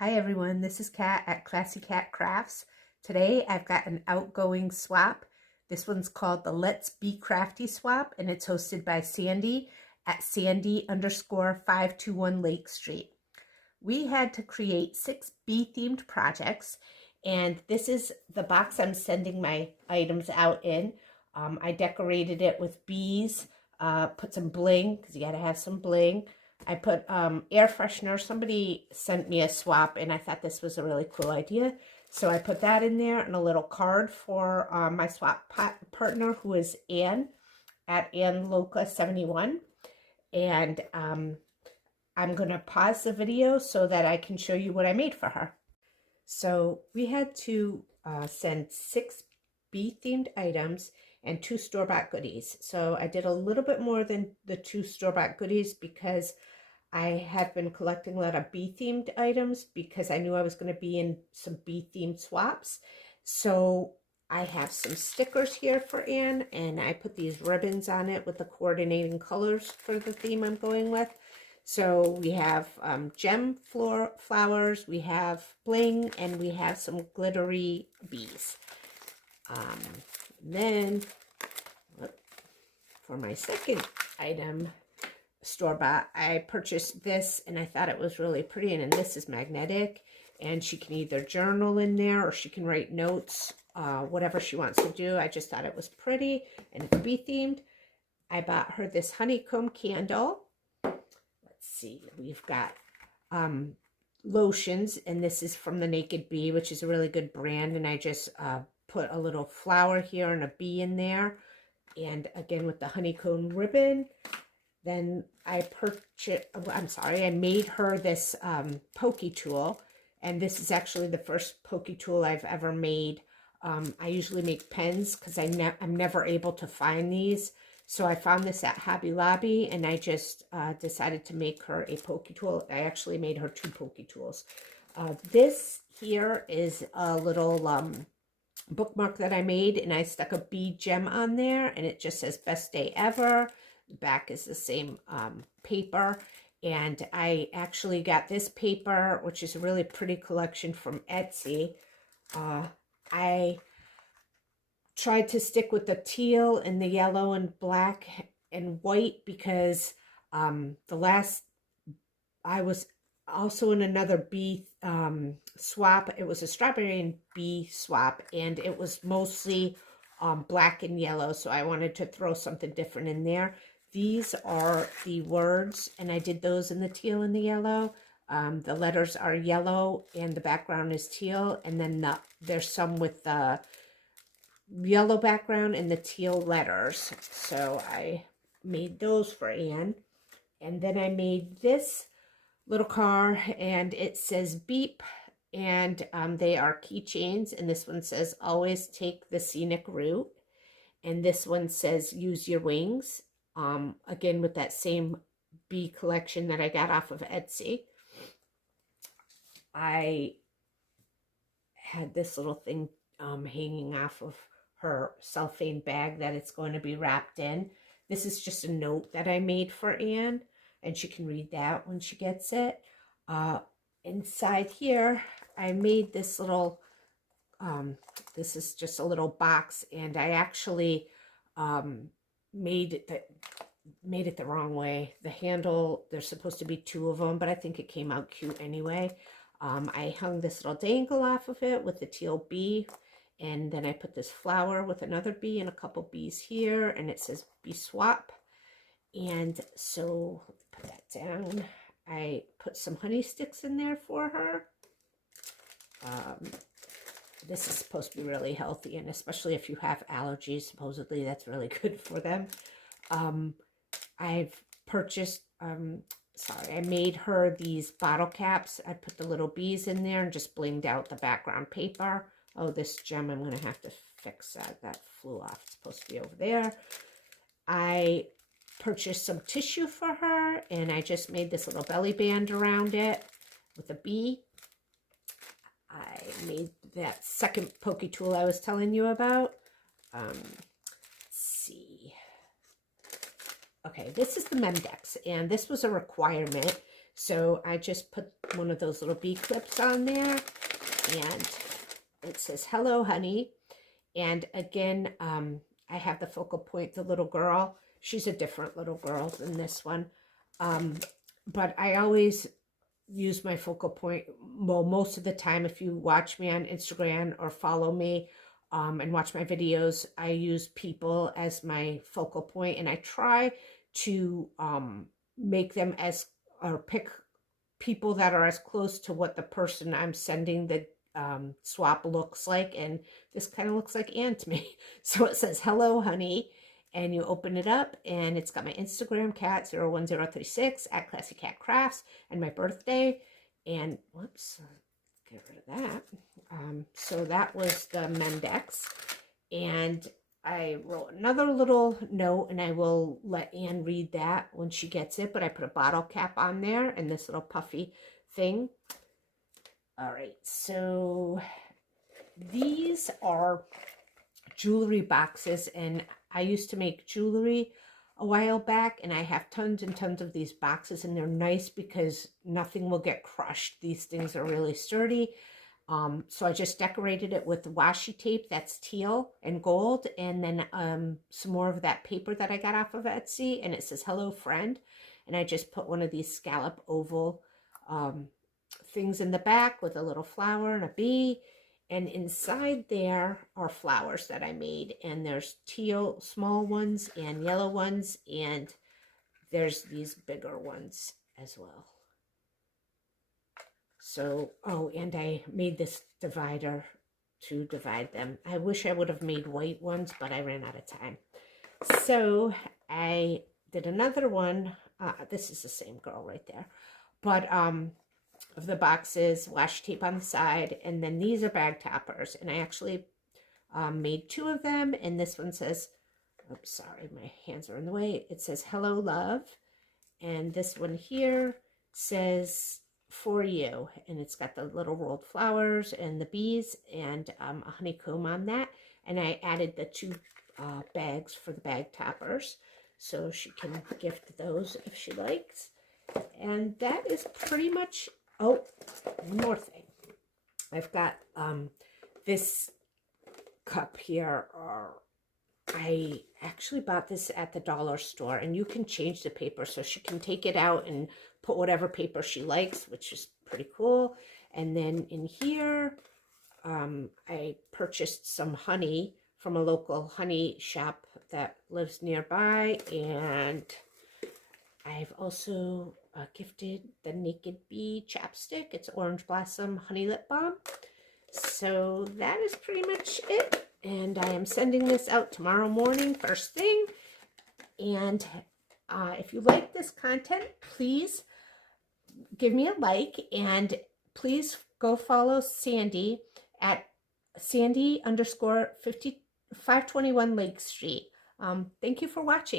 Hi everyone, this is Kat at Classy Cat Crafts. Today I've got an outgoing swap. This one's called the Let's Bee Crafty Swap, and it's hosted by Sandy at Sandy_521 Lake Street. We had to create 6 bee-themed projects, and this is the box I'm sending my items out in. I decorated it with bees, put some bling, because you gotta have some bling. I put air freshener. Somebody sent me a swap, and I thought this was a really cool idea. So I put that in there, and a little card for my swap partner, who is Ann, at AnnLoca71. And I'm going to pause the video so that I can show you what I made for her. So we had to send 6 bee-themed items and 2 store-bought goodies. So I did a little bit more than the 2 store-bought goodies because I had been collecting a lot of bee-themed items because I knew I was going to be in some bee-themed swaps. So I have some stickers here for Anne, and I put these ribbons on it with the coordinating colors for the theme I'm going with. So we have gem flowers, we have bling, and we have some glittery bees. Then for my second item, store-bought, I purchased this, and I thought it was really pretty, and this is magnetic, and she can either journal in there or she can write notes, whatever she wants to do. I just thought it was pretty, and it's bee themed. I bought her this honeycomb candle. Let's see, we've got lotions, and this is from the Naked Bee, which is a really good brand, and I just put a little flower here and a bee in there, and again with the honeycomb ribbon. Then I made her this pokey tool, and this is actually the first pokey tool I've ever made. I usually make pens because I'm never able to find these, so I found this at Hobby Lobby, and I just decided to make her a pokey tool. I actually made her 2 pokey tools. This here is a little bookmark that I made, and I stuck a bee gem on there, and it just says best day ever. The back is the same paper, and I actually got this paper, which is a really pretty collection from Etsy. I tried to stick with the teal and the yellow and black and white because I was also in another bee swap. It was a strawberry and bee swap, and it was mostly black and yellow, so I wanted to throw something different in there. These are the words, and I did those in the teal and the yellow. The letters are yellow, and the background is teal, and then there's some with the yellow background and the teal letters. So I made those for Anne. And then I made this little car, and it says beep, and they are keychains, and this one says always take the scenic route, and this one says use your wings, again with that same bee collection that I got off of Etsy. I had this little thing hanging off of her cellophane bag that it's going to be wrapped in. This is just a note that I made for Anne, and she can read that when she gets it. Inside here, I made this little, this is just a little box, and I actually made it the wrong way. The handle, there's supposed to be 2 of them, but I think it came out cute anyway. I hung this little dangle off of it with the teal bee, and then I put this flower with another bee and a couple bees here, and it says bee swap. And so put that down. I put some honey sticks in there for her. This is supposed to be really healthy, and especially if you have allergies, supposedly that's really good for them. I've purchased, I made her these bottle caps. I put the little bees in there and just blinged out the background paper. Oh, this gem, I'm going to have to fix that. That flew off. It's supposed to be over there. I purchased some tissue for her, and I just made this little belly band around it with a bee. I made that second pokey tool I was telling you about. Let's see. Okay, this is the Mendex, and this was a requirement. So I just put one of those little bee clips on there, and it says, hello, honey. And again, I have the focal point, the little girl. She's a different little girl than this one. But I always use my focal point, well, most of the time. If you watch me on Instagram or follow me and watch my videos, I use people as my focal point, and I try to make them as, or pick people that are as close to what the person I'm sending the swap looks like. And this kind of looks like Anne to me. So it says, hello, honey. And you open it up, and it's got my Instagram, cat01036 at Classy Cat Crafts, and my birthday. And whoops, get rid of that. So that was the Mendex. And I wrote another little note, and I will let Anne read that when she gets it. But I put a bottle cap on there and this little puffy thing. All right, so these are jewelry boxes, and I used to make jewelry a while back, and I have tons and tons of these boxes, and they're nice because nothing will get crushed. These things are really sturdy. So I just decorated it with washi tape that's teal and gold, and then some more of that paper that I got off of Etsy, and it says, hello, friend. And I just put one of these scallop oval things in the back with a little flower and a bee. And inside there are flowers that I made, and there's teal small ones and yellow ones, and there's these bigger ones as well. So, oh, and I made this divider to divide them. I wish I would have made white ones, but I ran out of time. So I did another one. This is the same girl right there. But of the boxes, washi tape on the side, and then these are bag toppers, and I actually made two of them, and this one says, oops, sorry, my hands are in the way. It says, hello, love, and this one here says, for you, and it's got the little rolled flowers and the bees and a honeycomb on that, and I added the two bags for the bag toppers, so she can gift those if she likes. And that is pretty much. Oh, one more thing. I've got this cup here. I actually bought this at the dollar store, and you can change the paper, so she can take it out and put whatever paper she likes, which is pretty cool. And then in here, I purchased some honey from a local honey shop that lives nearby, and I've also gifted the Naked Bee chapstick. It's Orange Blossom Honey Lip Balm. So that is pretty much it. And I am sending this out tomorrow morning, first thing. And if you like this content, please give me a like. And please go follow Sandy at Sandy _521 Lake Street. Thank you for watching.